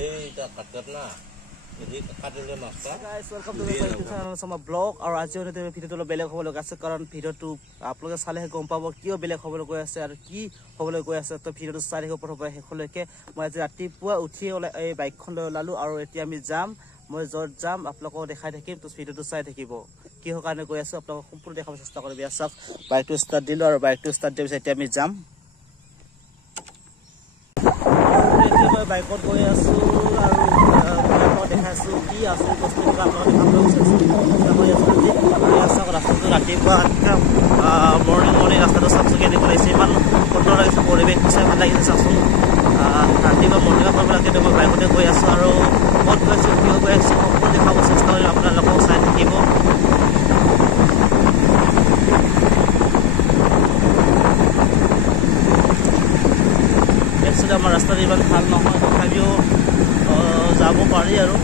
এইটা কাটত না যদি কাটিলে মাছটা guys welcome to my blog আৰু আজি ভিডিওটো অলপ বেলেগ হ'বলৈ আছে কাৰণ ভিডিওটো আপোনালোকে চালেহে গম পাব কিয় বেলেগ হ'বলৈ গৈ আছে আৰু কি হ'বলৈ গৈ আছে তো ভিডিওটো চাই থাকিব প্ৰথমে শেষলৈকে মই আজি ৰাতিপুৱা উঠি এই বাইকখন লৈ ওলালো আৰু এতিয়া আমি যাম মই য'ত যাম আপোনালোকক দেখাই থাকিম তো ভিডিওটো চাই থাকিব কিহৰ কাৰণে গৈ আছো আপোনালোকক সম্পূৰ্ণ দেখাব চেষ্টা কৰিম চাওক বাইকটো ষ্টাৰ্ট দিলো আৰু বাইকটো ষ্টাৰ্ট দিয়াৰ পিছত এতিয়া আমি যাম মই বাইকত গৈ আছো আৰু দেখাইছো কি আছে বস্তুটো আপোনালোকে ৰাস্তাটো ৰাতিপুৱা মৰ্ণিং ৰাস্তাটো চাওকচোন এনেকুৱা লাগিছে ইমান সুন্দৰ লাগিছে পৰিৱেশ চাই ভাল লাগিছে চাওকচোন ৰাতিপুৱা মৰ্ণিং ৱাকত মই বাইকতে গৈ আছো আৰু ক'ত গৈ আছো কিয় গৈ আছো সকলো দেখাব চেষ্টা কৰিম আপোনালোকক চাই থাকিব একচুৱেলি আমাৰ ৰাস্তাটো ইমান ভাল নহয় তথাপিও যাব পাৰি আৰু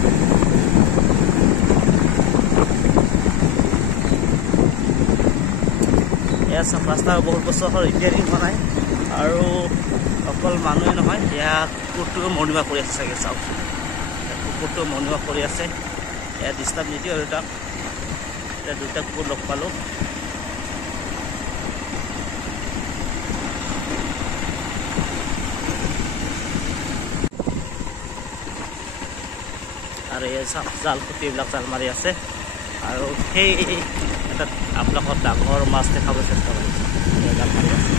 এয়া চাওক ৰাস্তা বহুত বছৰ হ'ল ৰিপেয়াৰিং হোৱা নাই আৰু অকল মানুহে নহয় ইয়াত কুকুৰটোও মৰ্ণিং ৱাক কৰি আছে চাগে চাওক কুকুৰটো মৰ্ণিং ৱাক কৰি আছে এয়া ডিষ্টাৰ্ব নিদিয়ে আৰু তাক এতিয়া দুটা কুকুৰ লগ পালোঁ আৰু এই জাল খুঁটিবিলাক জাল মাৰি আছে আৰু সেই এটা আপোনালোকৰ ডাঙৰ মাছ দেখাব চেষ্টা কৰিছে জাল মাৰি আছে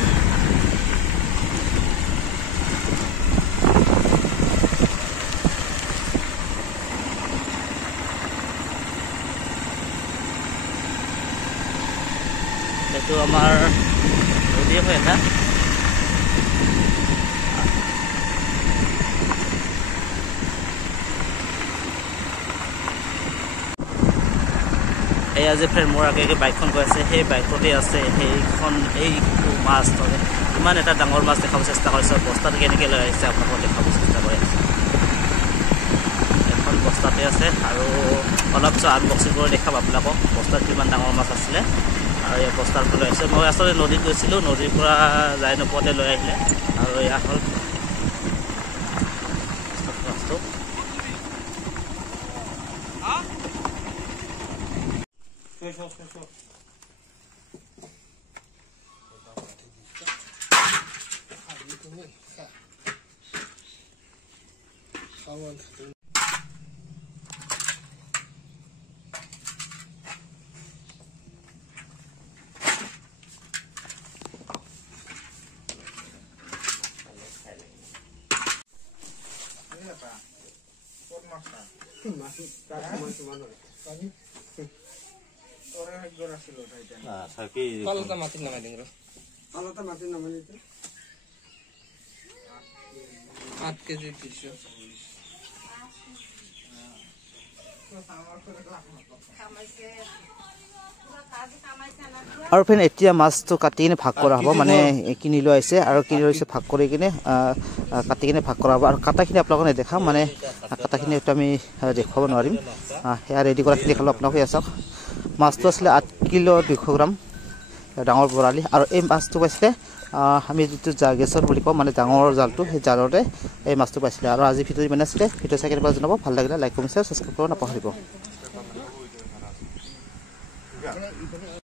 এইটো আমাৰ নদী হয় এটা এয়া যে ফ্ৰেণ্ড মোৰ আগে বাইকখন গৈ আছে সেই বাইকতে আছে সেইখন এইটো মাছ ধৰে ইমান এটা ডাঙৰ মাছ দেখাব চেষ্টা কৰিছে বস্তাটো কেনেকৈ লৈ আহিছে আপোনালোকক দেখাব চেষ্টা কৰি আছে এখন বস্তাতে আছে আৰু অলপ আনবক্সিং কৰি দেখাম আপোনালোকক বস্তাত কিমান ডাঙৰ মাছ আছিলে আৰু এই বস্তাটো লৈ আহিছে মই আচলতে নদীত গৈছিলোঁ নদীৰ পৰা যাই নোপোৱাতে লৈ আহিলে আৰু এয়া হ'ল মাছটো আৰু ফ্ৰেণ্ড এতিয়া মাছটো কাটি কিনে ভাগ কৰা হ'ব মানে কিনি লৈ আহিছে আৰু কিনি লৈছে ভাগ কৰি কিনে কাটি কিনে ভাগ কৰা হ'ব আৰু কাটাখিনি আপোনালোকক নেদেখাম মানে কাটাখিনি এইটো আমি দেখুৱাব নোৱাৰিম সেয়া ৰেডি কৰাখিনি দেখালোঁ আপোনালোকে চাওক মাছটো আছিলে 8 কিলো 200 গ্ৰাম ডাঙৰ বৰালি আৰু এই মাছটো পাইছিলে আমি যিটো গেছৰ বুলি কওঁ মানে ডাঙৰ জালটো সেই জালতে এই মাছটো পাইছিলে আৰু আজি ভিডিঅ' ইমান আছিলে ভিডিঅ' চাই কেনেকুৱা জনাব ভাল লাগিলে লাইক কমেণ্ট শ্বেয়াৰ ছাবস্ক্ৰাইব কৰিব নাপাহৰিব